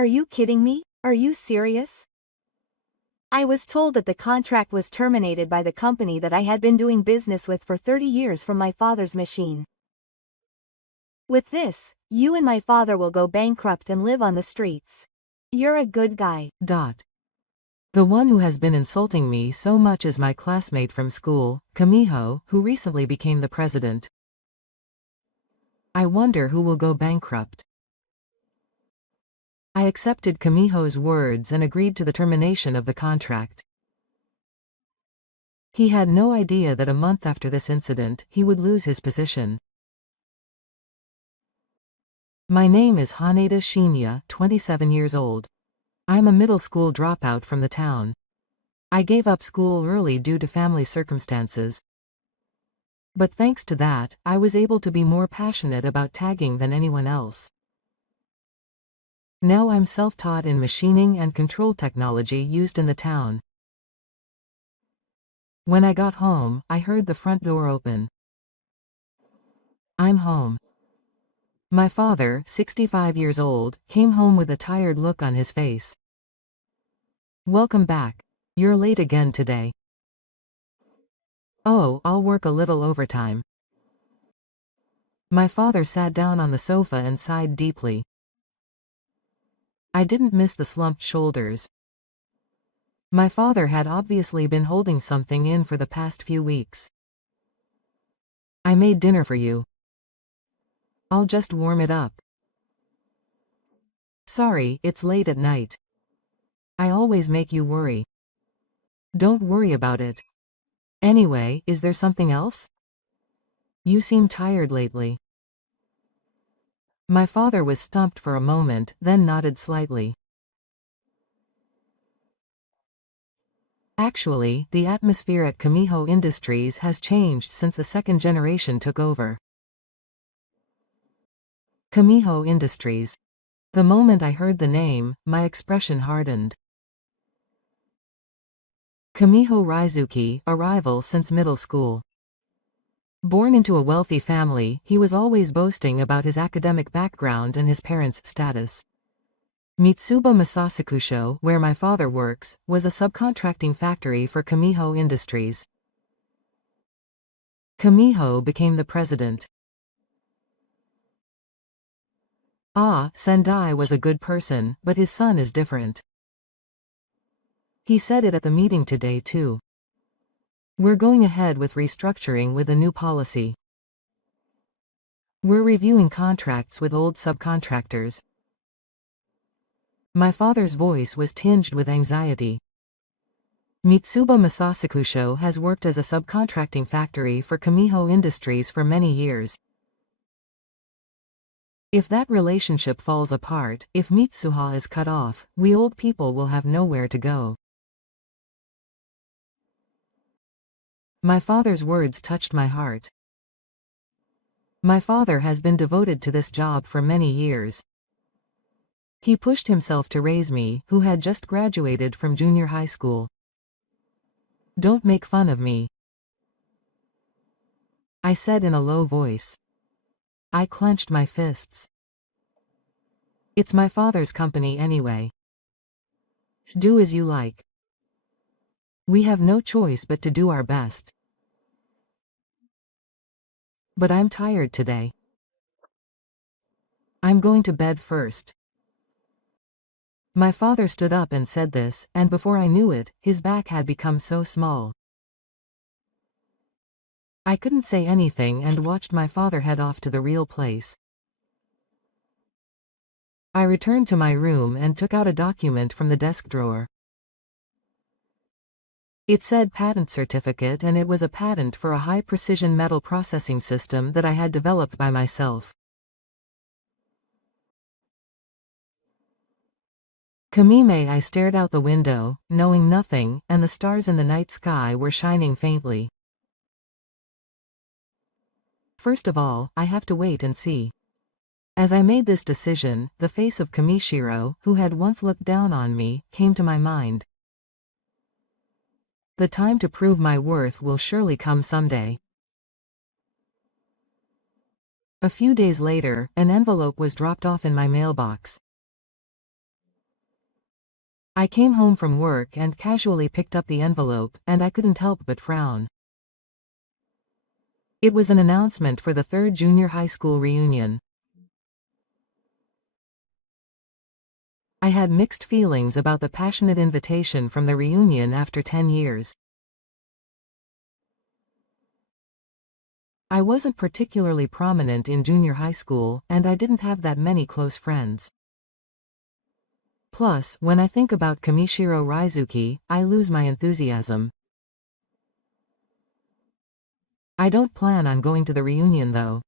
Are you kidding me? Are you serious? I was told that the contract was terminated by the company that I had been doing business with for 30 years from my father's machine. With this, you and my father will go bankrupt and live on the streets. You're a good guy. The one who has been insulting me so much is my classmate from school, Kamiho, who recently became the president. I wonder who will go bankrupt. I accepted Kamiho's words and agreed to the termination of the contract. He had no idea that a month after this incident, he would lose his position. My name is Haneda Shinya, 27 years old. I'm a middle school dropout from the town. I gave up school early due to family circumstances. But thanks to that, I was able to be more passionate about tagging than anyone else. Now I'm self-taught in machining and control technology used in the town. When I got home, I heard the front door open. I'm home. My father, 65 years old, came home with a tired look on his face. Welcome back. You're late again today. Oh, I'll work a little overtime. My father sat down on the sofa and sighed deeply. I didn't miss the slumped shoulders. My father had obviously been holding something in for the past few weeks. I made dinner for you. I'll just warm it up. Sorry, it's late at night. I always make you worry. Don't worry about it. Anyway, is there something else? You seem tired lately. My father was stumped for a moment, then nodded slightly. Actually, the atmosphere at Kamiho Industries has changed since the second generation took over. Kamiho Industries. The moment I heard the name, my expression hardened. Kamiho Raizuki, a rival since middle school. Born into a wealthy family, he was always boasting about his academic background and his parents' status. Mitsuba Masasakusho, where my father works, was a subcontracting factory for Kamiho Industries. Kamiho became the president. Sendai was a good person, but his son is different. He said it at the meeting today too. We're going ahead with restructuring with a new policy. We're reviewing contracts with old subcontractors. My father's voice was tinged with anxiety. Mitsuba Masasakusho has worked as a subcontracting factory for Kamiho Industries for many years. If that relationship falls apart, if Mitsuha is cut off, we old people will have nowhere to go. My father's words touched my heart. My father has been devoted to this job for many years. He pushed himself to raise me, who had just graduated from junior high school. Don't make fun of me, I said in a low voice. I clenched my fists. It's my father's company anyway. Do as you like. We have no choice but to do our best. But I'm tired today. I'm going to bed first. My father stood up and said this, and before I knew it, his back had become so small. I couldn't say anything and watched my father head off to the real place. I returned to my room and took out a document from the desk drawer. It said patent certificate, and it was a patent for a high-precision metal processing system that I had developed by myself. Kamime, I stared out the window, knowing nothing, and the stars in the night sky were shining faintly. First of all, I have to wait and see. As I made this decision, the face of Kamishiro, who had once looked down on me, came to my mind. The time to prove my worth will surely come someday. A few days later, an envelope was dropped off in my mailbox. I came home from work and casually picked up the envelope, and I couldn't help but frown. It was an announcement for the third junior high school reunion. I had mixed feelings about the passionate invitation from the reunion after 10 years. I wasn't particularly prominent in junior high school, and I didn't have that many close friends. Plus, when I think about Kamishiro Raizuki, I lose my enthusiasm. I don't plan on going to the reunion though.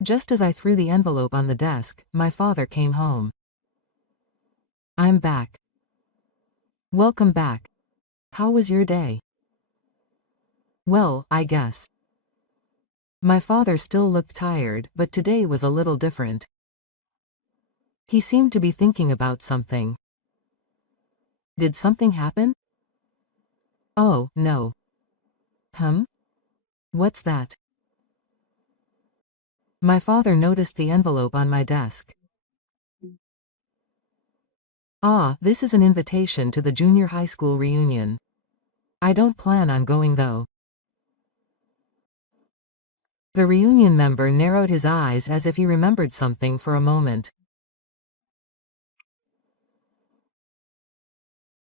Just as I threw the envelope on the desk, my father came home. "I'm back." "Welcome back. How was your day?" "Well, I guess." My father still looked tired, but today was a little different. He seemed to be thinking about something. "Did something happen?" "Oh, no." What's that?" My father noticed the envelope on my desk. "Ah, this is an invitation to the junior high school reunion. I don't plan on going though." The reunion member narrowed his eyes as if he remembered something for a moment.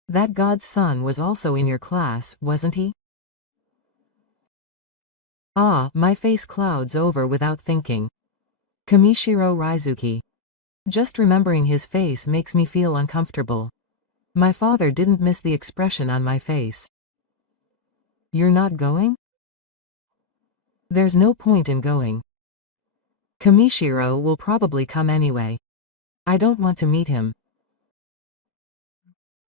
"That God's son was also in your class, wasn't he?" Ah, my face clouds over without thinking. Kamishiro Raizuki. Just remembering his face makes me feel uncomfortable. My father didn't miss the expression on my face. "You're not going?" "There's no point in going. Kamishiro will probably come anyway. I don't want to meet him."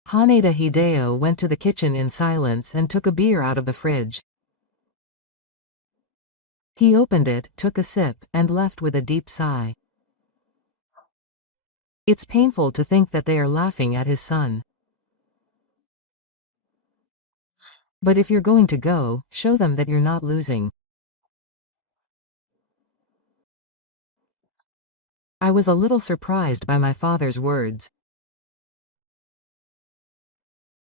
Haneda Hideo went to the kitchen in silence and took a beer out of the fridge. He opened it, took a sip, and left with a deep sigh. It's painful to think that they are laughing at his son. But if you're going to go, show them that you're not losing. I was a little surprised by my father's words.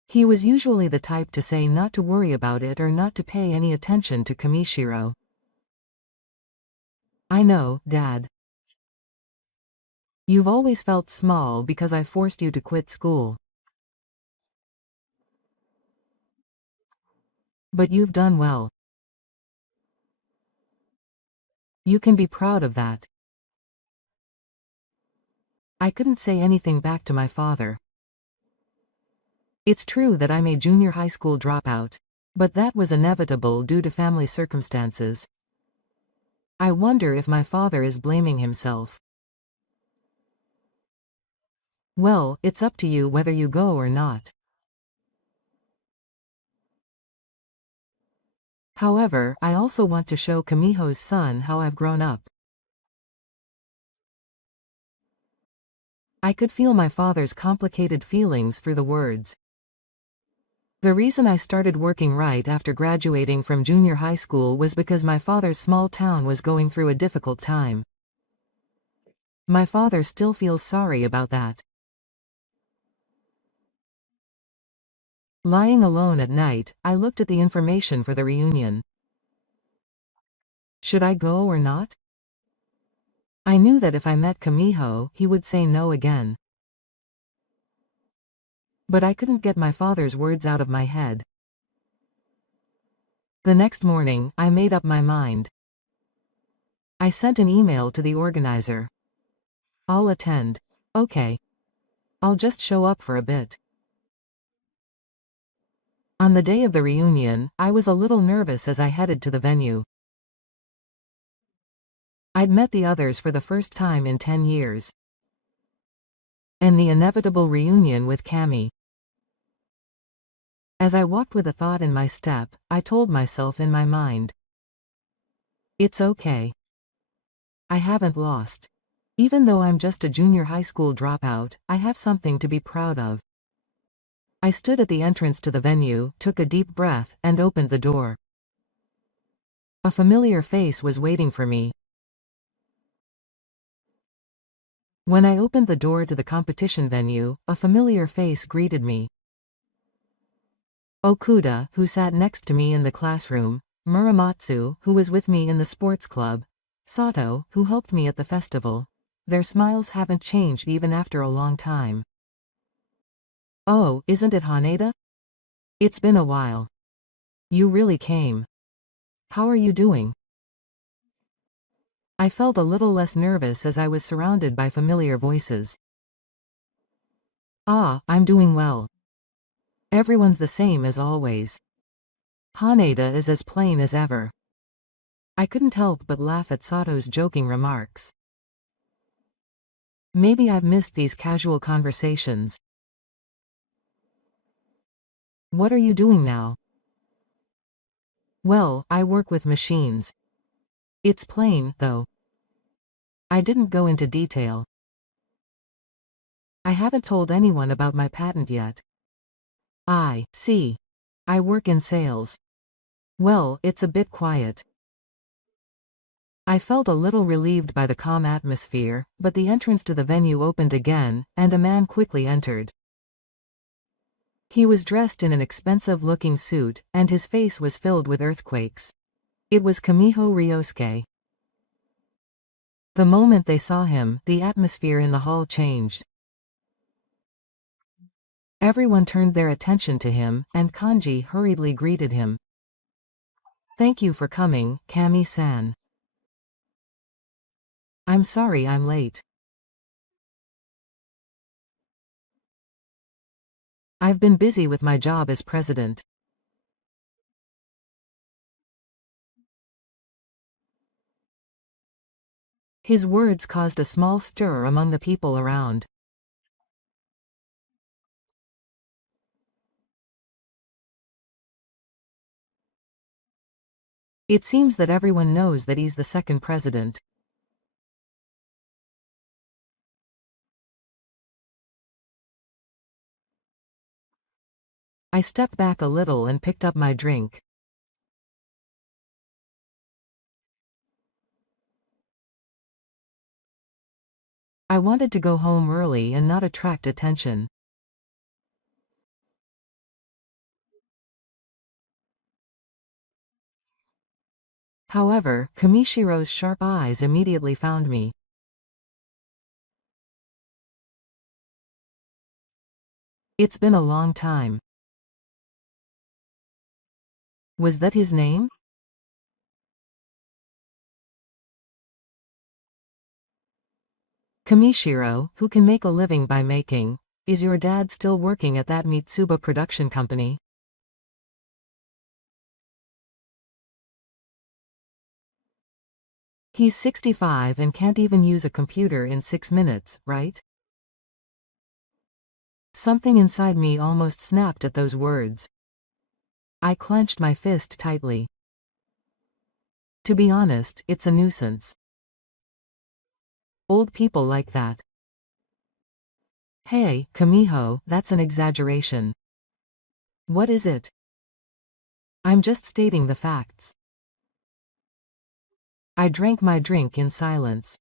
He was usually the type to say not to worry about it or not to pay any attention to Kamishiro. "I know, Dad. You've always felt small because I forced you to quit school. But you've done well. You can be proud of that." I couldn't say anything back to my father. It's true that I'm a junior high school dropout. But that was inevitable due to family circumstances. I wonder if my father is blaming himself. Well, it's up to you whether you go or not. However, I also want to show Kamiho's son how I've grown up. I could feel my father's complicated feelings through the words. The reason I started working right after graduating from junior high school was because my father's small town was going through a difficult time. My father still feels sorry about that. Lying alone at night, I looked at the information for the reunion. Should I go or not? I knew that if I met Kamiho, he would say no again. But I couldn't get my father's words out of my head. The next morning, I made up my mind. I sent an email to the organizer. "I'll attend." "Okay. I'll just show up for a bit." On the day of the reunion, I was a little nervous as I headed to the venue. I'd met the others for the first time in 10 years. And the inevitable reunion with Kami. As I walked with a thought in my step, I told myself in my mind. It's okay. I haven't lost. Even though I'm just a junior high school dropout, I have something to be proud of. I stood at the entrance to the venue, took a deep breath, and opened the door. A familiar face was waiting for me. When I opened the door to the competition venue, a familiar face greeted me. Okuda, who sat next to me in the classroom, Muramatsu, who was with me in the sports club, Sato, who helped me at the festival. Their smiles haven't changed even after a long time. Oh, isn't it Haneda? It's been a while. You really came. How are you doing? I felt a little less nervous as I was surrounded by familiar voices. Ah, I'm doing well. Everyone's the same as always. Haneda is as plain as ever. I couldn't help but laugh at Sato's joking remarks. Maybe I've missed these casual conversations. What are you doing now? Well, I work with machines. It's plain, though. I didn't go into detail. I haven't told anyone about my patent yet. I see. I work in sales. Well, it's a bit quiet. I felt a little relieved by the calm atmosphere, but the entrance to the venue opened again, and a man quickly entered. He was dressed in an expensive-looking suit, and his face was filled with earthquakes. It was Kamiho Ryosuke. The moment they saw him, the atmosphere in the hall changed. Everyone turned their attention to him, and Kanji hurriedly greeted him. Thank you for coming, Kami-san. I'm sorry I'm late. I've been busy with my job as president. His words caused a small stir among the people around. It seems that everyone knows that he's the second president. I stepped back a little and picked up my drink. I wanted to go home early and not attract attention. However, Kamishiro's sharp eyes immediately found me. It's been a long time. Was that his name? Kamishiro, who can make a living by making. Is your dad still working at that Mitsuba production company? He's 65 and can't even use a computer in 6 minutes, right? Something inside me almost snapped at those words. I clenched my fist tightly. To be honest, it's a nuisance. Old people like that. Hey, Kamiho, that's an exaggeration. What is it? I'm just stating the facts. I drank my drink in silence,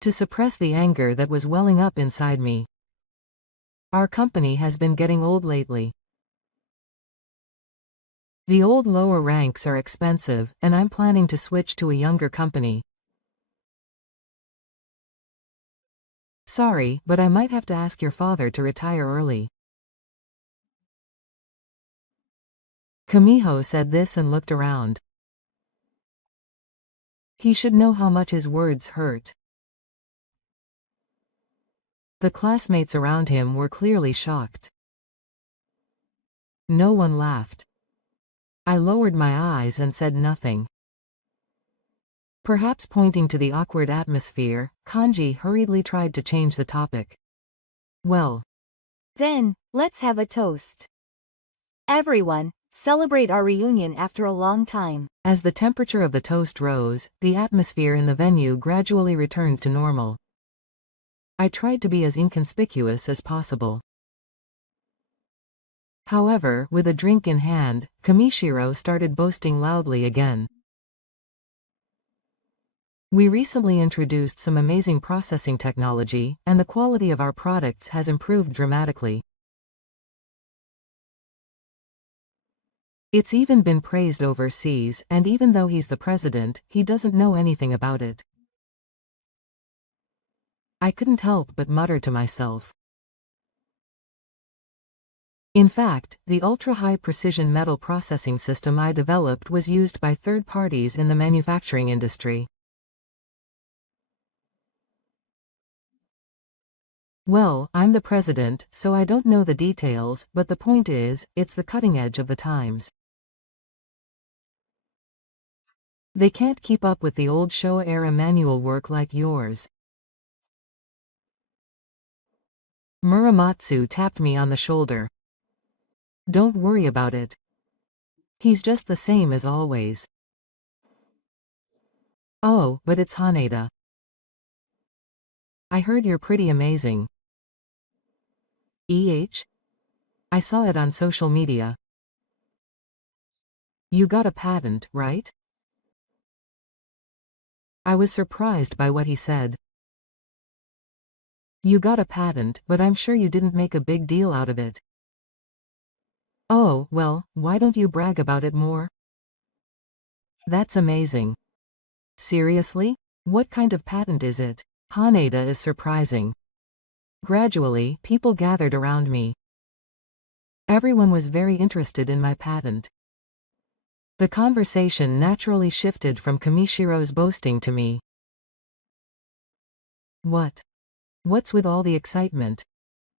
to suppress the anger that was welling up inside me. Our company has been getting old lately. The old lower ranks are expensive, and I'm planning to switch to a younger company. Sorry, but I might have to ask your father to retire early. Kamiho said this and looked around. He should know how much his words hurt. The classmates around him were clearly shocked. No one laughed. I lowered my eyes and said nothing. Perhaps pointing to the awkward atmosphere, Kanji hurriedly tried to change the topic. Well, Then, let's have a toast. Everyone, celebrate our reunion after a long time. as the temperature of the toast rose, the atmosphere in the venue gradually returned to normal. I tried to be as inconspicuous as possible. However, with a drink in hand, Kamishiro started boasting loudly again. We recently introduced some amazing processing technology, and the quality of our products has improved dramatically. It's even been praised overseas, and even though he's the president, he doesn't know anything about it. I couldn't help but mutter to myself. In fact, the ultra-high precision metal processing system I developed was used by third parties in the manufacturing industry. Well, I'm the president, so I don't know the details, but the point is, it's the cutting edge of the times. They can't keep up with the old Showa-era manual work like yours. Muramatsu tapped me on the shoulder. Don't worry about it. He's just the same as always. Oh, but it's Haneda. I heard you're pretty amazing. I saw it on social media. You got a patent, right? I was surprised by what he said. You got a patent, but I'm sure you didn't make a big deal out of it. Oh, well, why don't you brag about it more? That's amazing. Seriously? What kind of patent is it? Haneda is surprising. Gradually, people gathered around me. Everyone was very interested in my patent. The conversation naturally shifted from Kamishiro's boasting to me. What's with all the excitement?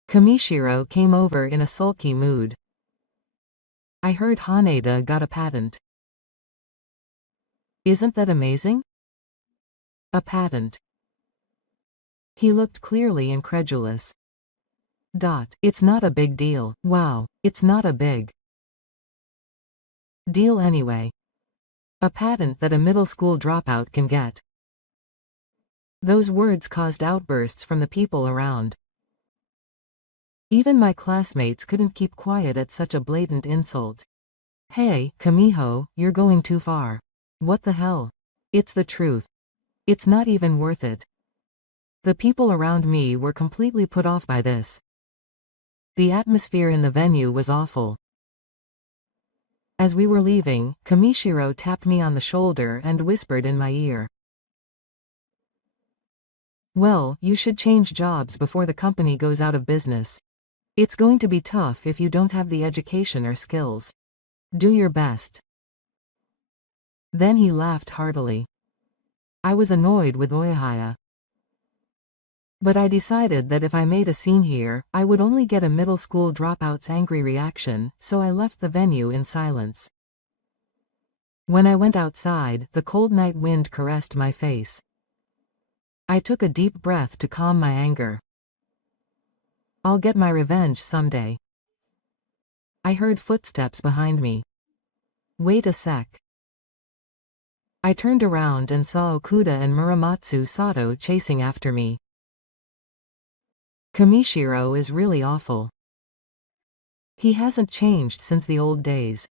Kamishiro came over in a sulky mood. I heard Haneda got a patent. Isn't that amazing? A patent. He looked clearly incredulous. It's not a big deal. Wow, it's not a big deal anyway. A patent that a middle school dropout can get. Those words caused outbursts from the people around. Even my classmates couldn't keep quiet at such a blatant insult. Hey, Kamiho, you're going too far. What the hell? It's the truth. It's not even worth it. The people around me were completely put off by this. The atmosphere in the venue was awful. As we were leaving, Kamishiro tapped me on the shoulder and whispered in my ear. Well, you should change jobs before the company goes out of business. It's going to be tough if you don't have the education or skills. Do your best. Then he laughed heartily. I was annoyed with Oyahaya. But I decided that if I made a scene here, I would only get a middle school dropout's angry reaction, so I left the venue in silence. When I went outside, the cold night wind caressed my face. I took a deep breath to calm my anger. I'll get my revenge someday. I heard footsteps behind me. Wait a sec. I turned around and saw Okuda and Muramatsu Sato chasing after me. Kamishiro is really awful. He hasn't changed since the old days.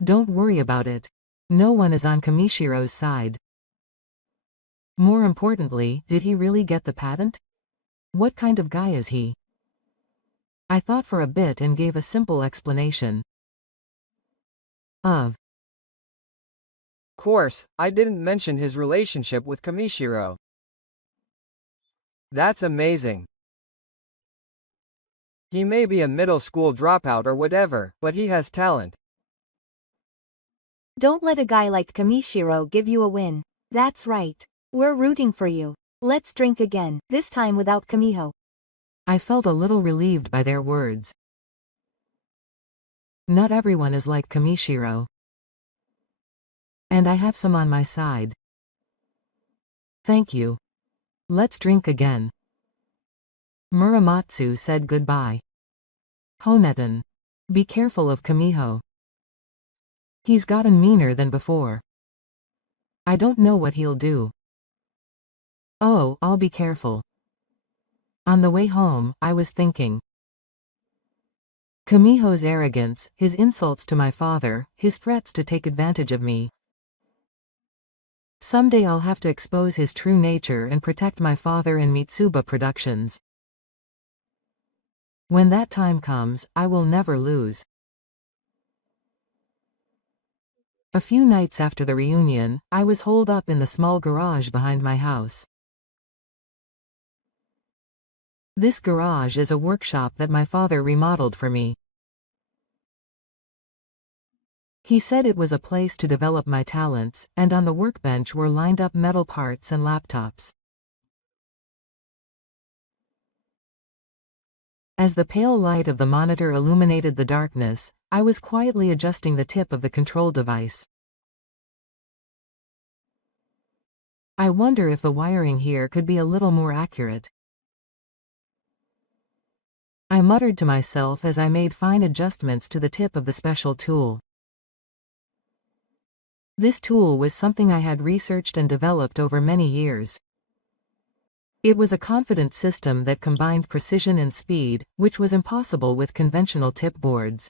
Don't worry about it. No one is on Kamishiro's side. More importantly, did he really get the patent? What kind of guy is he? I thought for a bit and gave a simple explanation. Of course, I didn't mention his relationship with Kamishiro. That's amazing. He may be a middle school dropout or whatever, but he has talent. Don't let a guy like Kamishiro give you a win. That's right. We're rooting for you. Let's drink again, this time without Kamiho. I felt a little relieved by their words. Not everyone is like Kamishiro. And I have some on my side. Thank you. Let's drink again. Muramatsu said goodbye. Honetan. Be careful of Kamiho. He's gotten meaner than before. I don't know what he'll do. Oh, I'll be careful. On the way home, I was thinking. Kamiho's arrogance, his insults to my father, his threats to take advantage of me. Someday I'll have to expose his true nature and protect my father and Mitsuba Productions. When that time comes, I will never lose. A few nights after the reunion, I was holed up in the small garage behind my house. This garage is a workshop that my father remodeled for me. He said it was a place to develop my talents, and on the workbench were lined up metal parts and laptops. As the pale light of the monitor illuminated the darkness, I was quietly adjusting the tip of the control device. I wonder if the wiring here could be a little more accurate. I muttered to myself as I made fine adjustments to the tip of the special tool. This tool was something I had researched and developed over many years. It was a confident system that combined precision and speed, which was impossible with conventional tip boards.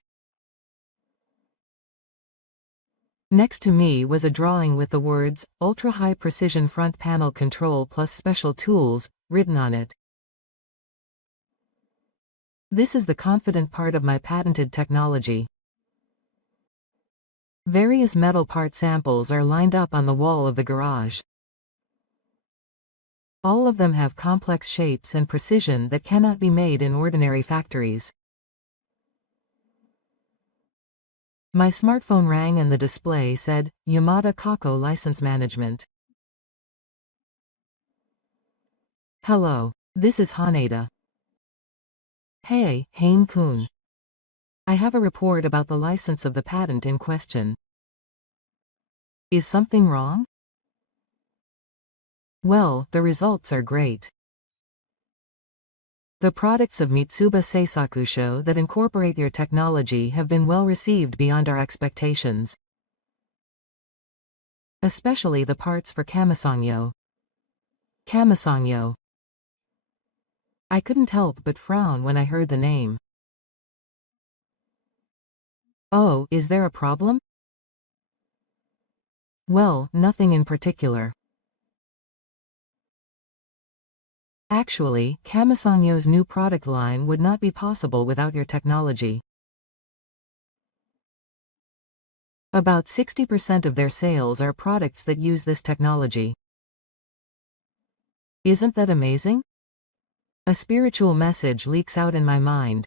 Next to me was a drawing with the words, Ultra High Precision Front Panel Control plus Special Tools, written on it. This is the confident part of my patented technology. Various metal part samples are lined up on the wall of the garage. All of them have complex shapes and precision that cannot be made in ordinary factories. My smartphone rang and the display said, Yamada Kako License Management. Hello, this is Haneda. Hey, Hain-kun. I have a report about the license of the patent in question. Is something wrong? Well, the results are great. The products of Mitsuba Seisakusho that incorporate your technology have been well received beyond our expectations. Especially the parts for Kamisangyo. Kamisangyo. I couldn't help but frown when I heard the name. Oh, is there a problem? Well, nothing in particular. Actually, Kamisangyo's new product line would not be possible without your technology. About 60% of their sales are products that use this technology. Isn't that amazing? A spiritual message leaks out in my mind.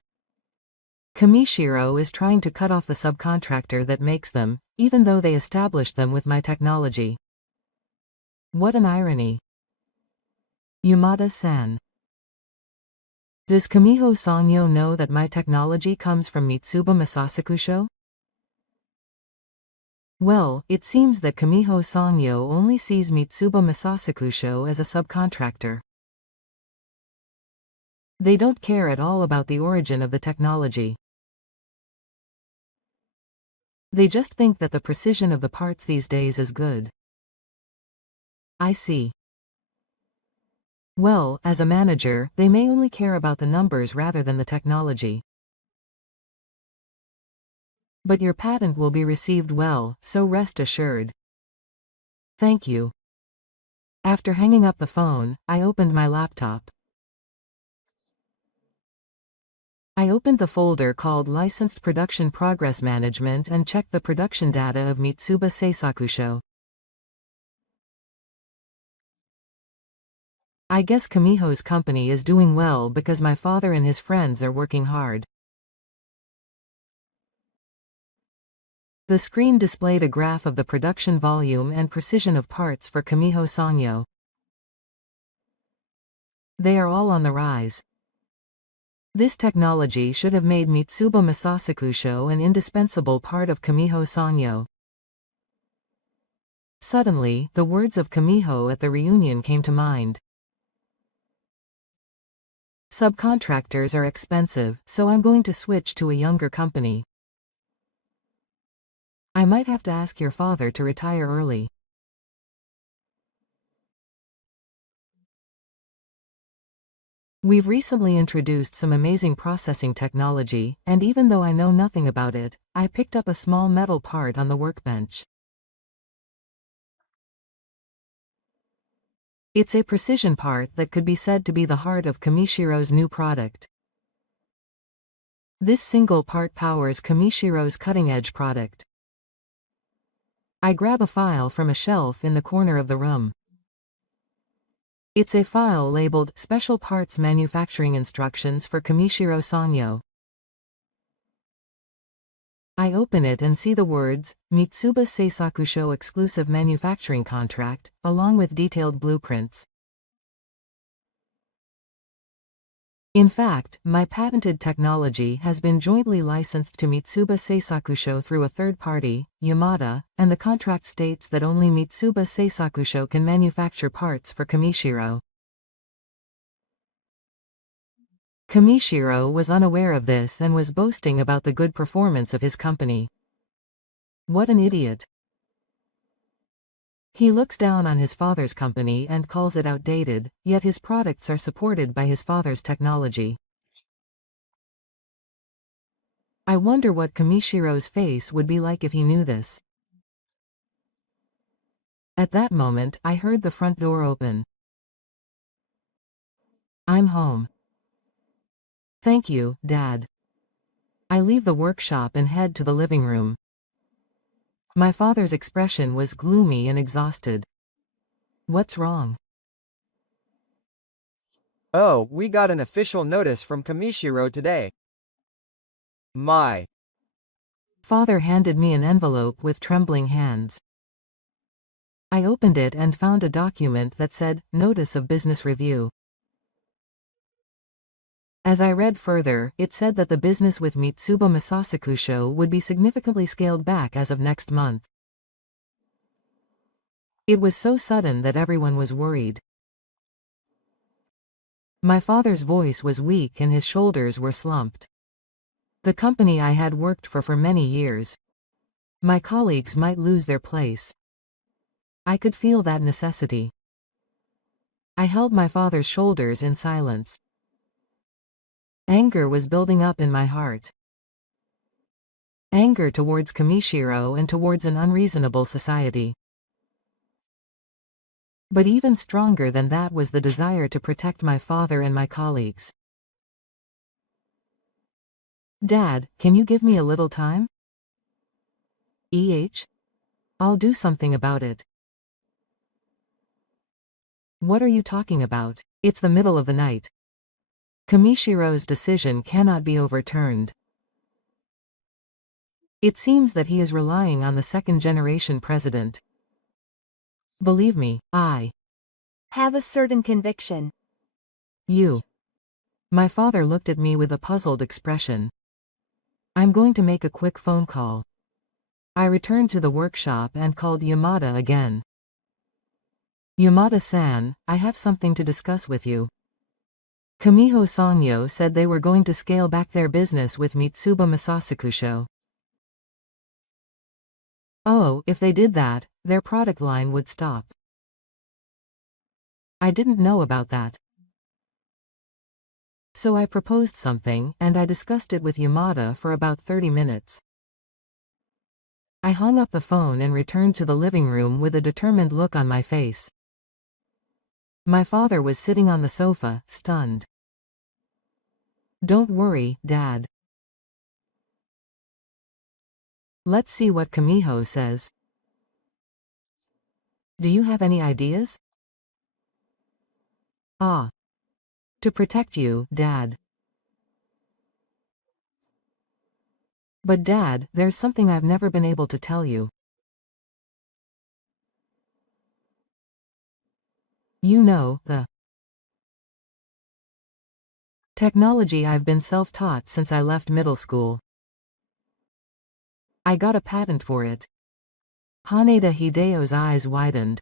Kamishiro is trying to cut off the subcontractor that makes them, even though they established them with my technology. What an irony. Yamada-san. Does Kamiho Sangyo know that my technology comes from Mitsuba Masasakusho? Well, it seems that Kamiho Sangyo only sees Mitsuba Masasakusho as a subcontractor. They don't care at all about the origin of the technology. They just think that the precision of the parts these days is good. I see. Well, as a manager, they may only care about the numbers rather than the technology. But your patent will be received well, so rest assured. Thank you. After hanging up the phone, I opened my laptop. I opened the folder called Licensed Production Progress Management and checked the production data of Mitsuba Seisakusho. I guess Kamiho's company is doing well because my father and his friends are working hard. The screen displayed a graph of the production volume and precision of parts for Kamiho Sangyo. They are all on the rise. This technology should have made Mitsuba Masasakusho an indispensable part of Kamiho Sangyo. Suddenly, the words of Kamiho at the reunion came to mind. Subcontractors are expensive, so I'm going to switch to a younger company. I might have to ask your father to retire early. We've recently introduced some amazing processing technology, and even though I know nothing about it, I picked up a small metal part on the workbench. It's a precision part that could be said to be the heart of Kimishiro's new product. This single part powers Kimishiro's cutting-edge product. I grab a file from a shelf in the corner of the room. It's a file labeled Special Parts Manufacturing Instructions for Kimishiro Sanyo. I open it and see the words, Mitsuba Seisakusho Exclusive Manufacturing Contract, along with detailed blueprints. In fact, my patented technology has been jointly licensed to Mitsuba Seisakusho through a third party, Yamada, and the contract states that only Mitsuba Seisakusho can manufacture parts for Kimishiro. Kimishiro was unaware of this and was boasting about the good performance of his company. What an idiot. He looks down on his father's company and calls it outdated, yet his products are supported by his father's technology. I wonder what Kimishiro's face would be like if he knew this. At that moment, I heard the front door open. I'm home. Thank you, Dad. I leave the workshop and head to the living room. My father's expression was gloomy and exhausted. What's wrong? Oh, we got an official notice from Kimishiro today. My. Father handed me an envelope with trembling hands. I opened it and found a document that said, Notice of Business Review. As I read further, it said that the business with Mitsuba Masasakusho would be significantly scaled back as of next month. It was so sudden that everyone was worried. My father's voice was weak and his shoulders were slumped. The company I had worked for many years. My colleagues might lose their place. I could feel that necessity. I held my father's shoulders in silence. Anger was building up in my heart. Anger towards Kimishiro and towards an unreasonable society. But even stronger than that was the desire to protect my father and my colleagues. Dad, can you give me a little time? I'll do something about it. What are you talking about? It's the middle of the night. Kimishiro's decision cannot be overturned. It seems that he is relying on the second-generation president. Believe me, I Have a certain conviction. You. My father looked at me with a puzzled expression. I'm going to make a quick phone call. I returned to the workshop and called Yamada again. Yamada-san, I have something to discuss with you. Kamiho Sanyo said they were going to scale back their business with Mitsuba Masasakusho. Oh, if they did that, their product line would stop. I didn't know about that. So I proposed something, and I discussed it with Yamada for about 30 minutes. I hung up the phone and returned to the living room with a determined look on my face. My father was sitting on the sofa, stunned. Don't worry, Dad. Let's see what Kamiho says. Do you have any ideas? To protect you, Dad. But Dad, there's something I've never been able to tell you. You know, the technology I've been self-taught since I left middle school. I got a patent for it. Haneda Hideo's eyes widened.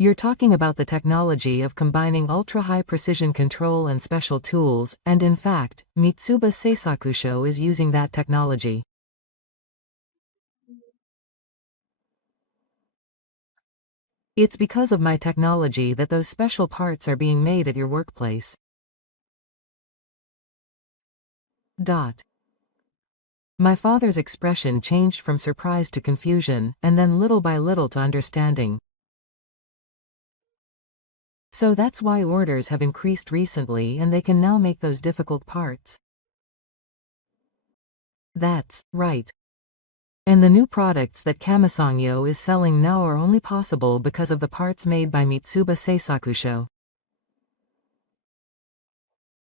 You're talking about the technology of combining ultra-high precision control and special tools, and in fact, Mitsuba Seisakusho is using that technology. It's because of my technology that those special parts are being made at your workplace. My father's expression changed from surprise to confusion, and then little by little to understanding. So that's why orders have increased recently and they can now make those difficult parts. That's right. And the new products that Kamisangyo is selling now are only possible because of the parts made by Mitsuba Seisakusho.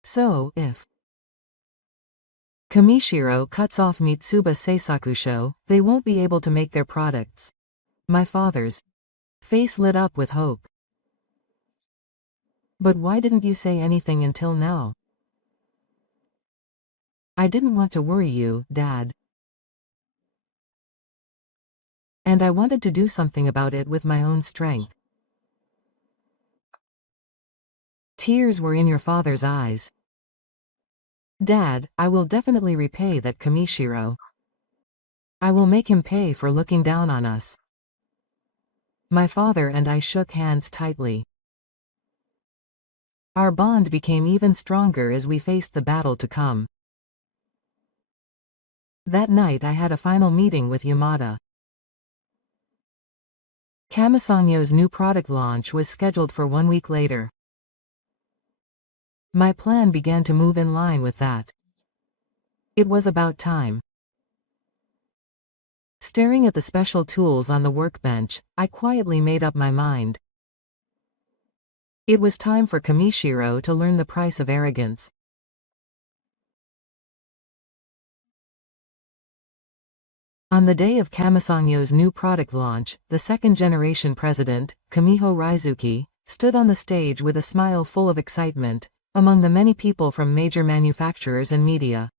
So, if Kamishiro cuts off Mitsuba Seisakusho, they won't be able to make their products. My father's face lit up with hope. But why didn't you say anything until now? I didn't want to worry you, Dad. And I wanted to do something about it with my own strength. Tears were in your father's eyes. Dad, I will definitely repay that Kamishiro. I will make him pay for looking down on us. My father and I shook hands tightly. Our bond became even stronger as we faced the battle to come. That night I had a final meeting with Yamada. Kamisangyo's new product launch was scheduled for 1 week later. My plan began to move in line with that. It was about time. Staring at the special tools on the workbench, I quietly made up my mind. It was time for Kamishiro to learn the price of arrogance. On the day of Kamisangyo's new product launch, the second-generation president, Kamiho Raizuki, stood on the stage with a smile full of excitement, among the many people from major manufacturers and media.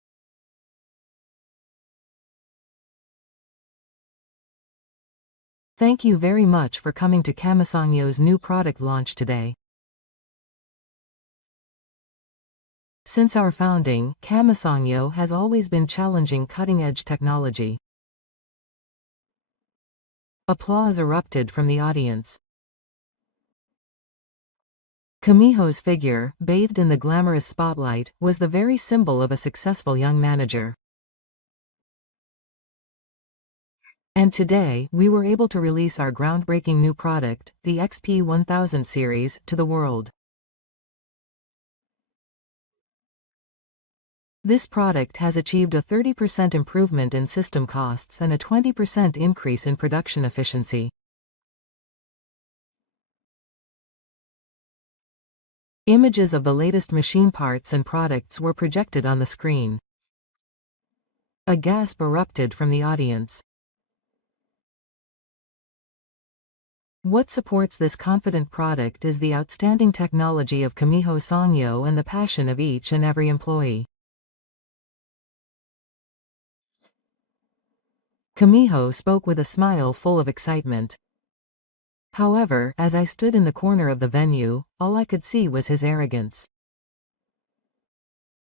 Thank you very much for coming to Kamisangyo's new product launch today. Since our founding, Kamisangyo has always been challenging cutting-edge technology. Applause erupted from the audience. Kamiho's figure, bathed in the glamorous spotlight, was the very symbol of a successful young manager. And today, we were able to release our groundbreaking new product, the XP1000 series, to the world. This product has achieved a 30% improvement in system costs and a 20% increase in production efficiency. Images of the latest machine parts and products were projected on the screen. A gasp erupted from the audience. What supports this confident product is the outstanding technology of Kamiho Sangyo and the passion of each and every employee. Kamiho spoke with a smile full of excitement. However, as I stood in the corner of the venue, all I could see was his arrogance.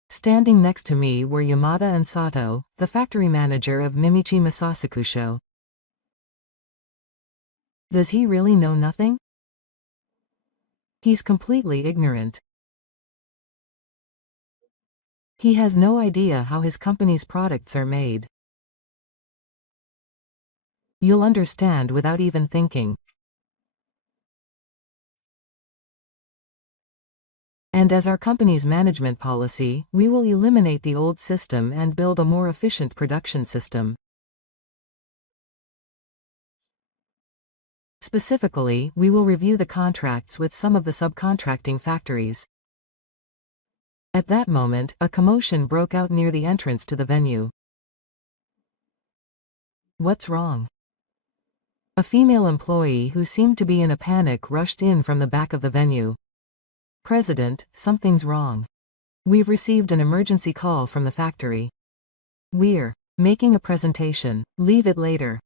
Standing next to me were Yamada and Sato, the factory manager of Mimichi Masasakusho. Does he really know nothing? He's completely ignorant. He has no idea how his company's products are made. You'll understand without even thinking. And as our company's management policy, we will eliminate the old system and build a more efficient production system. Specifically, we will review the contracts with some of the subcontracting factories. At that moment, a commotion broke out near the entrance to the venue. What's wrong? A female employee who seemed to be in a panic rushed in from the back of the venue. President, something's wrong. We've received an emergency call from the factory. We're making a presentation. Leave it later.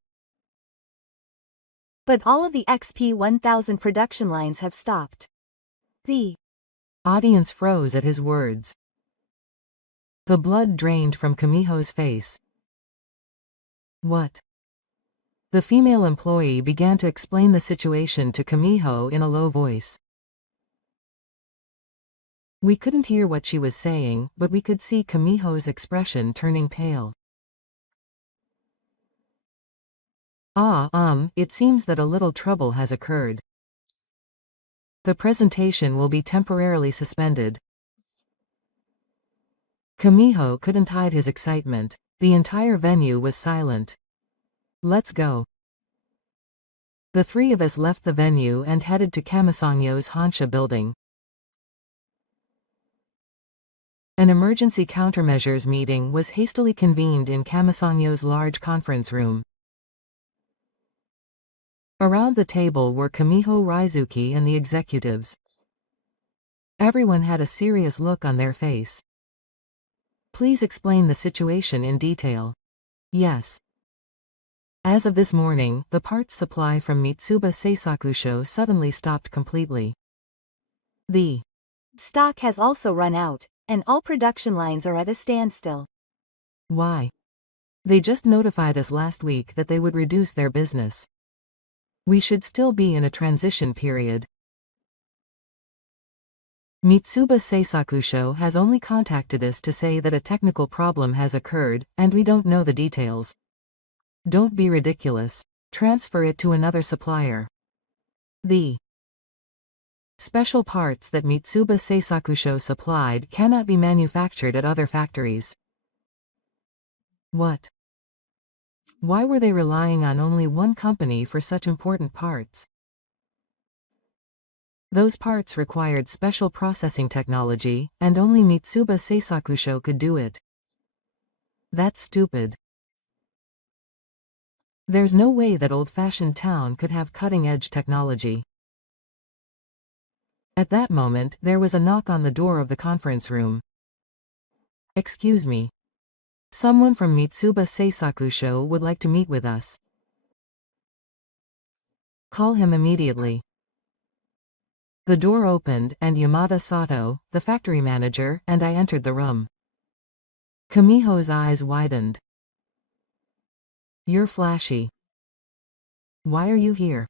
But all of the XP1000 production lines have stopped. The audience froze at his words. The blood drained from Kamiho's face. What? The female employee began to explain the situation to Kamiho in a low voice. We couldn't hear what she was saying, but we could see Kamiho's expression turning pale. It seems that a little trouble has occurred. The presentation will be temporarily suspended. Kamiho couldn't hide his excitement. The entire venue was silent. Let's go. The three of us left the venue and headed to Kamisangyo's Hansha building. An emergency countermeasures meeting was hastily convened in Kamisangyo's large conference room. Around the table were Kamiho Raizuki and the executives. Everyone had a serious look on their face. Please explain the situation in detail. Yes. As of this morning, the parts supply from Mitsuba Seisakusho suddenly stopped completely. The stock has also run out, and all production lines are at a standstill. Why? They just notified us last week that they would reduce their business. We should still be in a transition period. Mitsuba Seisakusho has only contacted us to say that a technical problem has occurred, and we don't know the details. Don't be ridiculous. Transfer it to another supplier. The special parts that Mitsuba Seisakusho supplied cannot be manufactured at other factories. What? Why were they relying on only one company for such important parts? Those parts required special processing technology, and only Mitsuba Seisakusho could do it. That's stupid. There's no way that old-fashioned town could have cutting-edge technology. At that moment, there was a knock on the door of the conference room. Excuse me. Someone from Mitsuba Seisakusho would like to meet with us. Call him immediately. The door opened, and Yamada Sato, the factory manager, and I entered the room. Kamiho's eyes widened. You're flashy. Why are you here?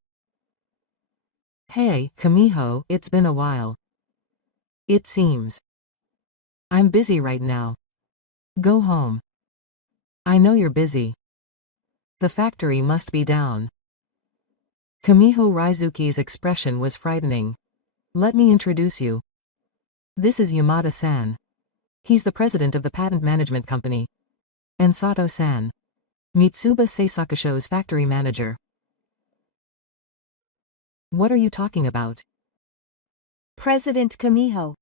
Hey, Kamiho, it's been a while. It seems. I'm busy right now. Go home. I know you're busy. The factory must be down. Kamiho Raizuki's expression was frightening. Let me introduce you. This is Yamada-san. He's the president of the patent management company. And Sato-san. Mitsuba Seisakusho's factory manager. What are you talking about? President Kamiho.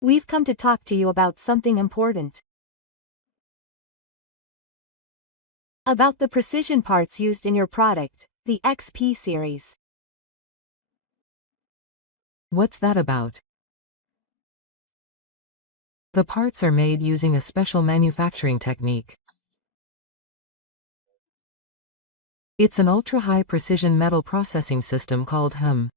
We've come to talk to you about something important. About the precision parts used in your product, the XP series. What's that about? The parts are made using a special manufacturing technique. It's an ultra-high precision metal processing system called HM.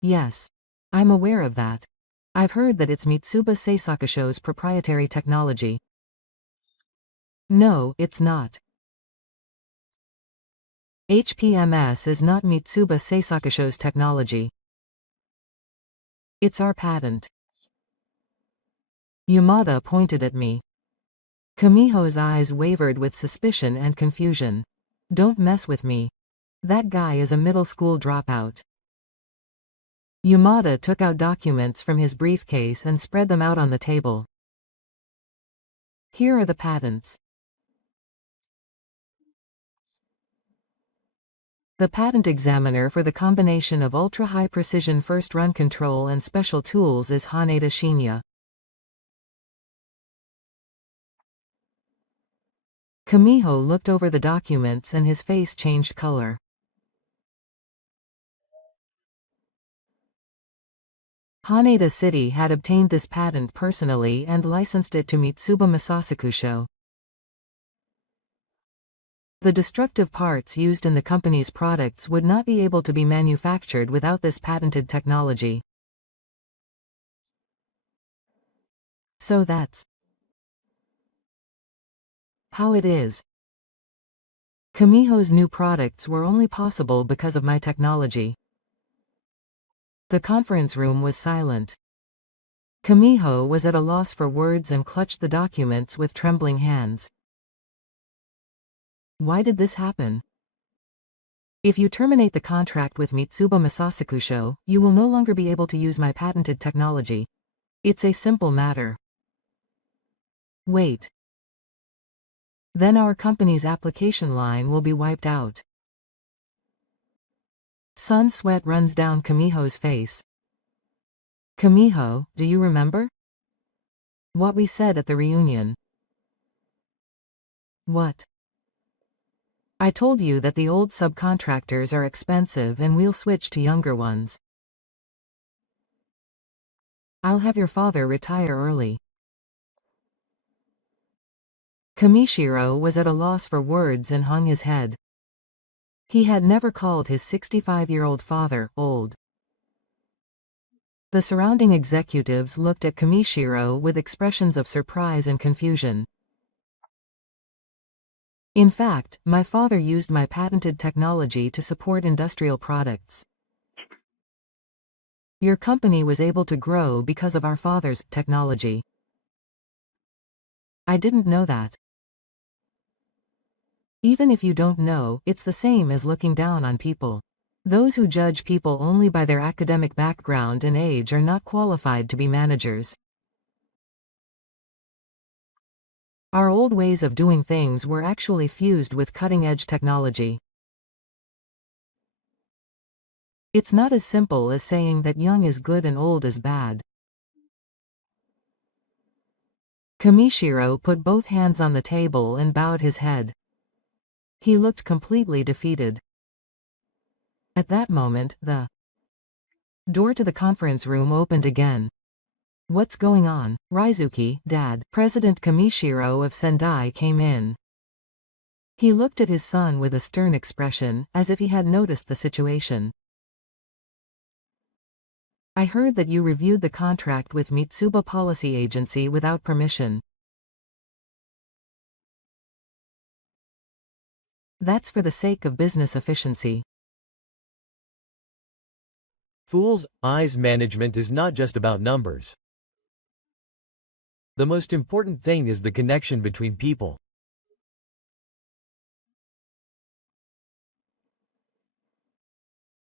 Yes. I'm aware of that. I've heard that it's Mitsuba Seisakusho's proprietary technology. No, it's not. HPMS is not Mitsuba Seisakusho's technology. It's our patent. Yamada pointed at me. Kamiho's eyes wavered with suspicion and confusion. Don't mess with me. That guy is a middle school dropout. Yamada took out documents from his briefcase and spread them out on the table. Here are the patents. The patent examiner for the combination of ultra-high precision first-run control and special tools is Haneda Shinya. Kamiho looked over the documents and his face changed color. Haneda City had obtained this patent personally and licensed it to Mitsuba Masasakusho. The destructive parts used in the company's products would not be able to be manufactured without this patented technology. So that's how it is. Kamiho's new products were only possible because of my technology. The conference room was silent. Kamiho was at a loss for words and clutched the documents with trembling hands. Why did this happen? If you terminate the contract with Mitsuba Masasakusho, you will no longer be able to use my patented technology. It's a simple matter. Wait. Then our company's application line will be wiped out. Sun sweat runs down Kamiho's face. Kamiho, do you remember? What we said at the reunion. What? I told you that the old subcontractors are expensive and we'll switch to younger ones. I'll have your father retire early. Kamishiro was at a loss for words and hung his head. He had never called his 65-year-old father old. The surrounding executives looked at Kamishiro with expressions of surprise and confusion. In fact, my father used my patented technology to support industrial products. Your company was able to grow because of our father's technology. I didn't know that. Even if you don't know, it's the same as looking down on people. Those who judge people only by their academic background and age are not qualified to be managers. Our old ways of doing things were actually fused with cutting-edge technology. It's not as simple as saying that young is good and old is bad. Kamishiro put both hands on the table and bowed his head. He looked completely defeated. At that moment, the door to the conference room opened again. What's going on? Raizuki, Dad, President Kamishiro of Sendai came in. He looked at his son with a stern expression, as if he had noticed the situation. I heard that you reviewed the contract with Mitsuba Policy Agency without permission. That's for the sake of business efficiency. Fool's eyes management is not just about numbers. The most important thing is the connection between people.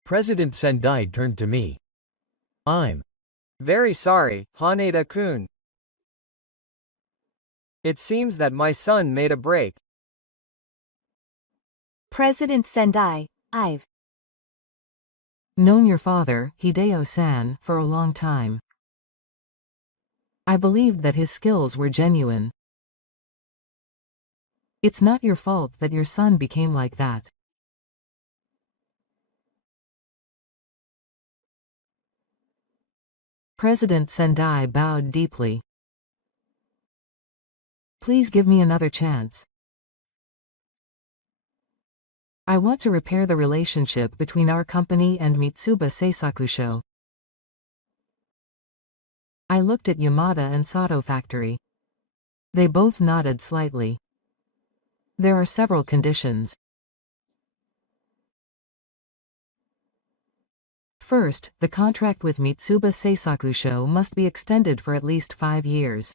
President Sendai turned to me. I'm Very sorry, Haneda-kun. It seems that my son made a break. President Sendai, I've known your father, Hideo-san, for a long time. I believed that his skills were genuine. It's not your fault that your son became like that. President Sendai bowed deeply. Please give me another chance. I want to repair the relationship between our company and Mitsuba Seisakusho. I looked at Yamada and Sato Factory. They both nodded slightly. There are several conditions. First, the contract with Mitsuba Seisakusho must be extended for at least 5 years.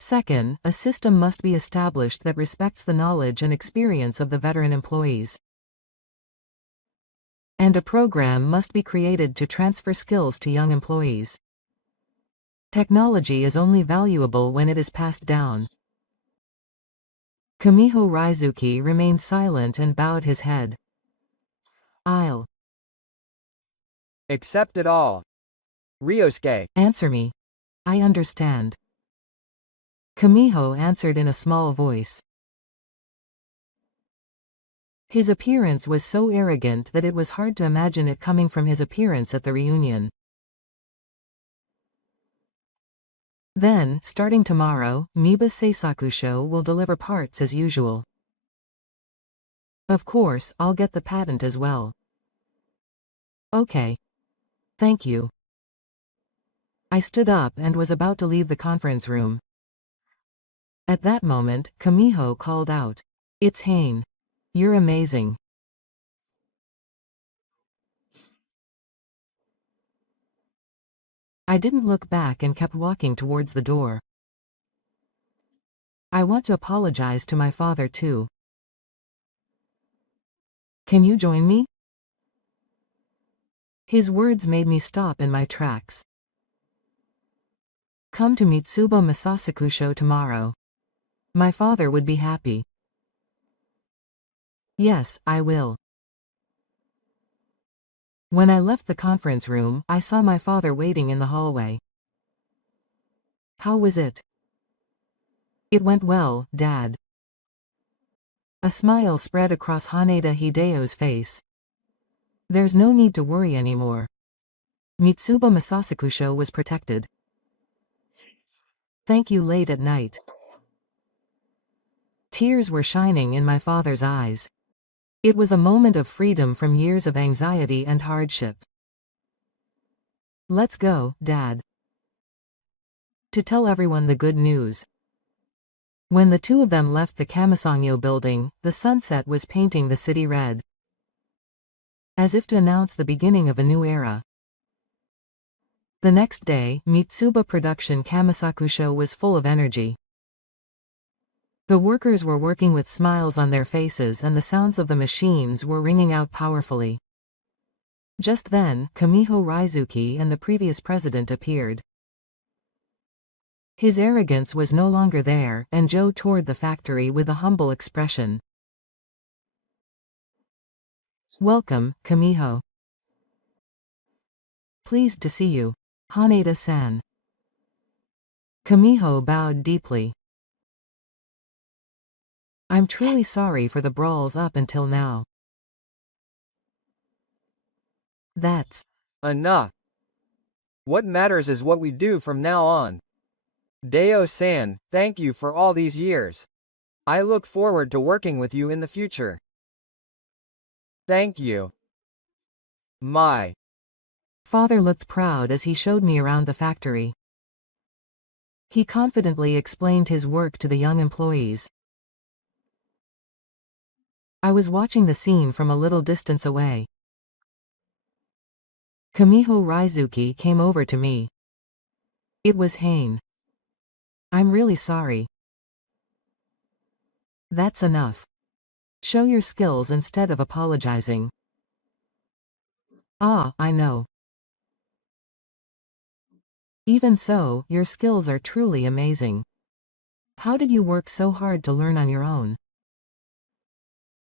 Second, a system must be established that respects the knowledge and experience of the veteran employees. And a program must be created to transfer skills to young employees. Technology is only valuable when it is passed down. Kamiho Raizuki remained silent and bowed his head. I'll Accept it all. Ryosuke. answer me. I understand. Kamiho answered in a small voice. His appearance was so arrogant that it was hard to imagine it coming from his appearance at the reunion. Then, starting tomorrow, Miba Seisakusho will deliver parts as usual. Of course, I'll get the patent as well. Okay. Thank you. I stood up and was about to leave the conference room. At that moment, Kamiho called out. It's Hane. You're amazing. I didn't look back and kept walking towards the door. I want to apologize to my father too. Can you join me? His words made me stop in my tracks. Come to Mitsuba Masasakusho tomorrow. My father would be happy. Yes, I will. When I left the conference room, I saw my father waiting in the hallway. How was it? It went well, Dad. A smile spread across Haneda Hideyo's face. There's no need to worry anymore. Mitsuba Masasakusho was protected. Thank you. Late at night. Tears were shining in my father's eyes. It was a moment of freedom from years of anxiety and hardship. Let's go, Dad. To tell everyone the good news. When the two of them left the Kamisangyo building, the sunset was painting the city red. As if to announce the beginning of a new era. The next day, Mitsuba Production Kamisakusho was full of energy. The workers were working with smiles on their faces and the sounds of the machines were ringing out powerfully. Just then, Kamiho Raizuki and the previous president appeared. His arrogance was no longer there, and Joe toured the factory with a humble expression. Welcome, Kamiho. Pleased to see you, Haneda-san. Kamiho bowed deeply. I'm truly sorry for the brawls up until now. That's Enough. What matters is what we do from now on. Deo-san, thank you for all these years. I look forward to working with you in the future. Thank you. My father looked proud as he showed me around the factory. He confidently explained his work to the young employees. I was watching the scene from a little distance away. Kamiho Raizuki came over to me. It was Hane. I'm really sorry. That's enough. Show your skills instead of apologizing. Ah, I know. Even so, your skills are truly amazing. How did you work so hard to learn on your own?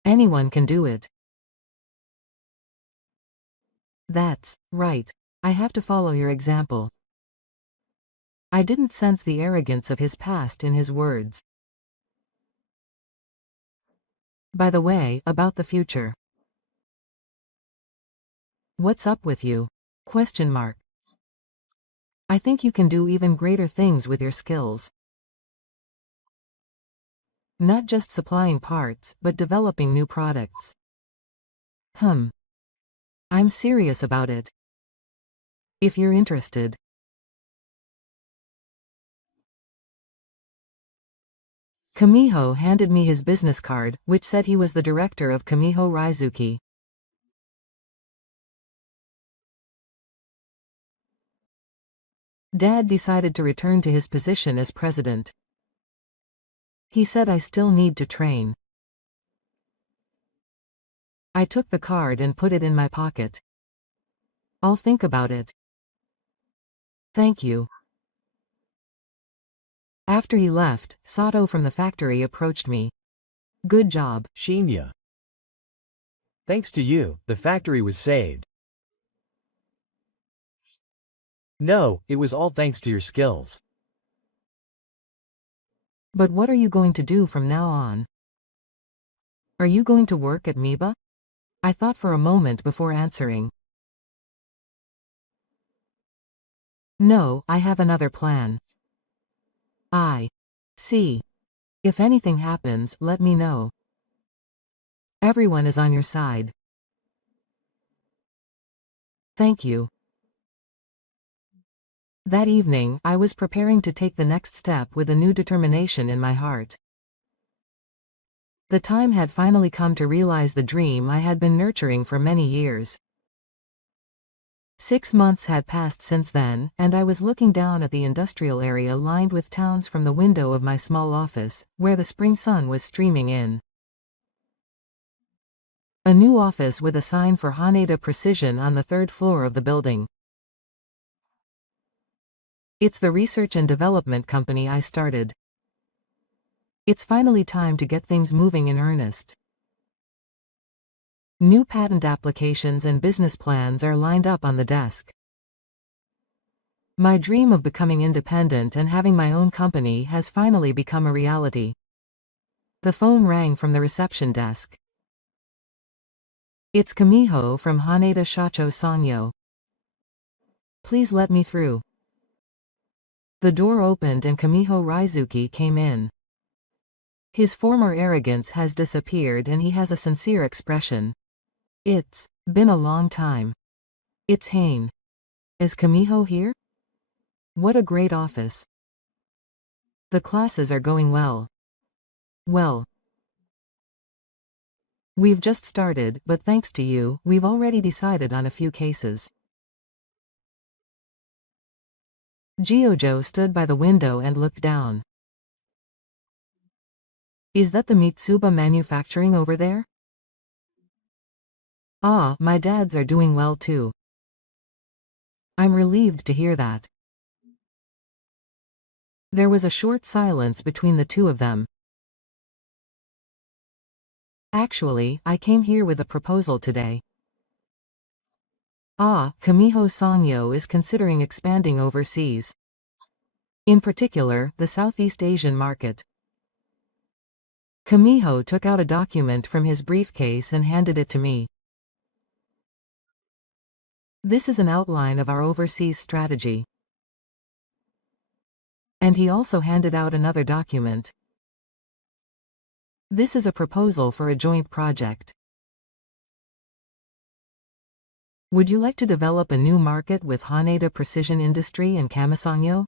Anyone can do it. That's right. I have to follow your example. I didn't sense the arrogance of his past in his words. By the way, about the future. What's up with you? Question mark. I think you can do even greater things with your skills. Not just supplying parts, but developing new products. I'm serious about it. If you're interested. Kamiho handed me his business card, which said he was the director of Kamiho Raizuki. Dad decided to return to his position as president. He said I still need to train. I took the card and put it in my pocket. I'll think about it. Thank you. After he left, Sato from the factory approached me. Good job, Shinya. Thanks to you, the factory was saved. No, it was all thanks to your skills. But what are you going to do from now on? Are you going to work at Miba? I thought for a moment before answering. No, I have another plan. I see. If anything happens, let me know. Everyone is on your side. Thank you. That evening, I was preparing to take the next step with a new determination in my heart. The time had finally come to realize the dream I had been nurturing for many years. 6 months had passed since then, and I was looking down at the industrial area lined with towns from the window of my small office, where the spring sun was streaming in. A new office with a sign for Haneda Precision on the 3rd floor of the building. It's the research and development company I started. It's finally time to get things moving in earnest. New patent applications and business plans are lined up on the desk. My dream of becoming independent and having my own company has finally become a reality. The phone rang from the reception desk. It's Kamiho from Haneda Shacho Sanyo. Please let me through. The door opened and Kamiho Raizuki came in. His former arrogance has disappeared and he has a sincere expression. It's been a long time. It's Hane. Is Kamiho here? What a great office. The classes are going well. Well. We've just started, but thanks to you, we've already decided on a few cases. Giojo stood by the window and looked down. Is that the Mitsuba manufacturing over there? Ah, my dads are doing well too. I'm relieved to hear that. There was a short silence between the two of them. Actually, I came here with a proposal today. Ah, Kamiho Sanyo is considering expanding overseas. In particular, the Southeast Asian market. Kamiho took out a document from his briefcase and handed it to me. This is an outline of our overseas strategy. And he also handed out another document. This is a proposal for a joint project. Would you like to develop a new market with Haneda Precision Industry and Kamisangyo?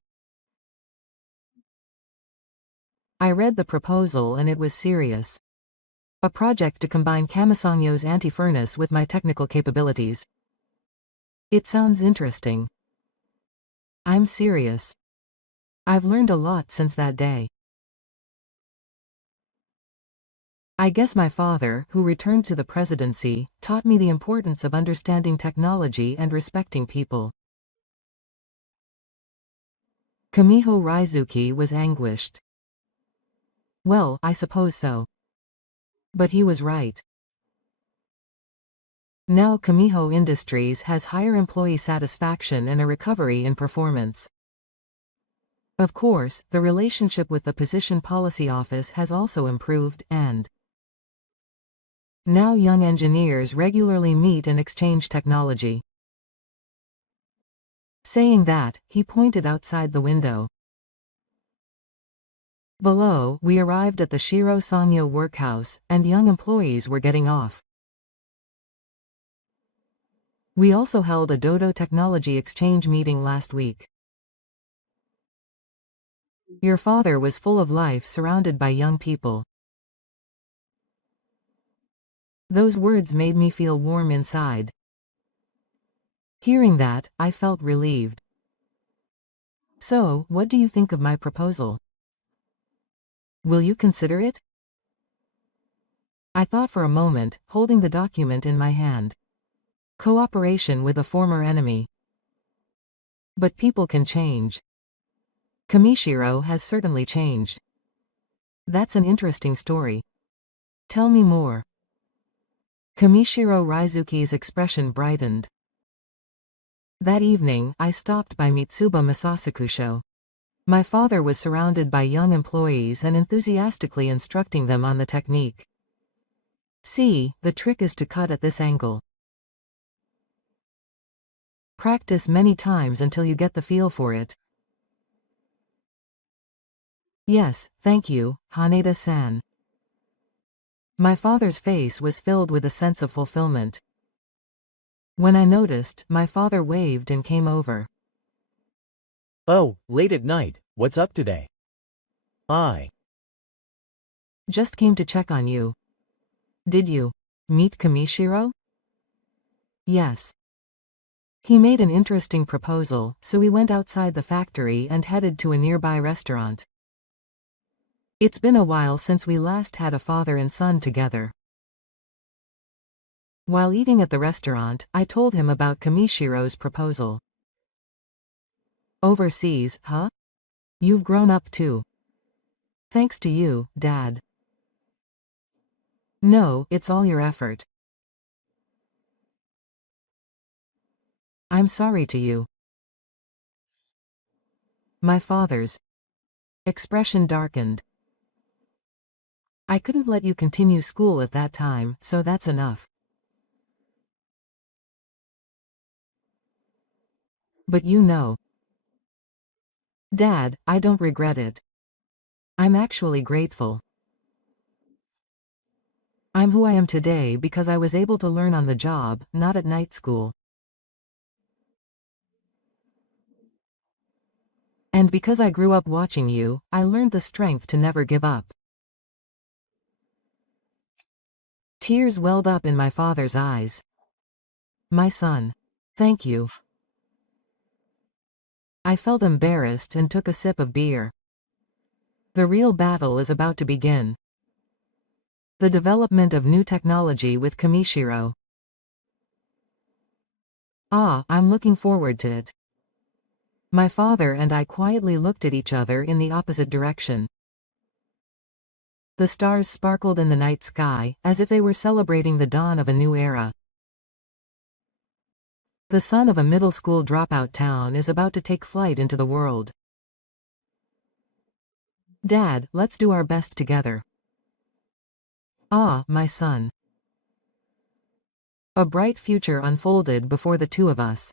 I read the proposal and it was serious. A project to combine Kamisangyo's anti-furnace with my technical capabilities. It sounds interesting. I'm serious. I've learned a lot since that day. I guess my father, who returned to the presidency, taught me the importance of understanding technology and respecting people. Kamiho Raizuki was anguished. Well, I suppose so. But he was right. Now Kamiho Industries has higher employee satisfaction and a recovery in performance. Of course, the relationship with the Position Policy Office has also improved, and now young engineers regularly meet and exchange technology. Saying that, he pointed outside the window. Below, we arrived at the Shiro Sanyo workhouse, and young employees were getting off. We also held a Dodo Technology Exchange meeting last week. Your father was full of life surrounded by young people. Those words made me feel warm inside. Hearing that, I felt relieved. So, what do you think of my proposal? Will you consider it? I thought for a moment, holding the document in my hand. Cooperation with a former enemy. But people can change. Kamishiro has certainly changed. That's an interesting story. Tell me more. Kamishiro Raizuki's expression brightened. That evening, I stopped by Mitsuba Masasakusho. My father was surrounded by young employees and enthusiastically instructing them on the technique. See, the trick is to cut at this angle. Practice many times until you get the feel for it. Yes, thank you, Haneda-san. My father's face was filled with a sense of fulfillment. When I noticed, my father waved and came over. Oh, late at night, what's up today? I Just came to check on you. Did you meet Kamishiro? Yes. He made an interesting proposal, so we went outside the factory and headed to a nearby restaurant. It's been a while since we last had a father and son together. While eating at the restaurant, I told him about Kamishiro's proposal. Overseas, huh? You've grown up too. Thanks to you, Dad. No, it's all your effort. I'm sorry to you. My father's expression darkened. I couldn't let you continue school at that time, so that's enough. But you know. Dad, I don't regret it. I'm actually grateful. I'm who I am today because I was able to learn on the job, not at night school. And because I grew up watching you, I learned the strength to never give up. Tears welled up in my father's eyes. My son. Thank you. I felt embarrassed and took a sip of beer. The real battle is about to begin. The development of new technology with Kamishiro. I'm looking forward to it. My father and I quietly looked at each other in the opposite direction. The stars sparkled in the night sky, as if they were celebrating the dawn of a new era. The son of a middle school dropout town is about to take flight into the world. Dad, let's do our best together. My son. A bright future unfolded before the two of us.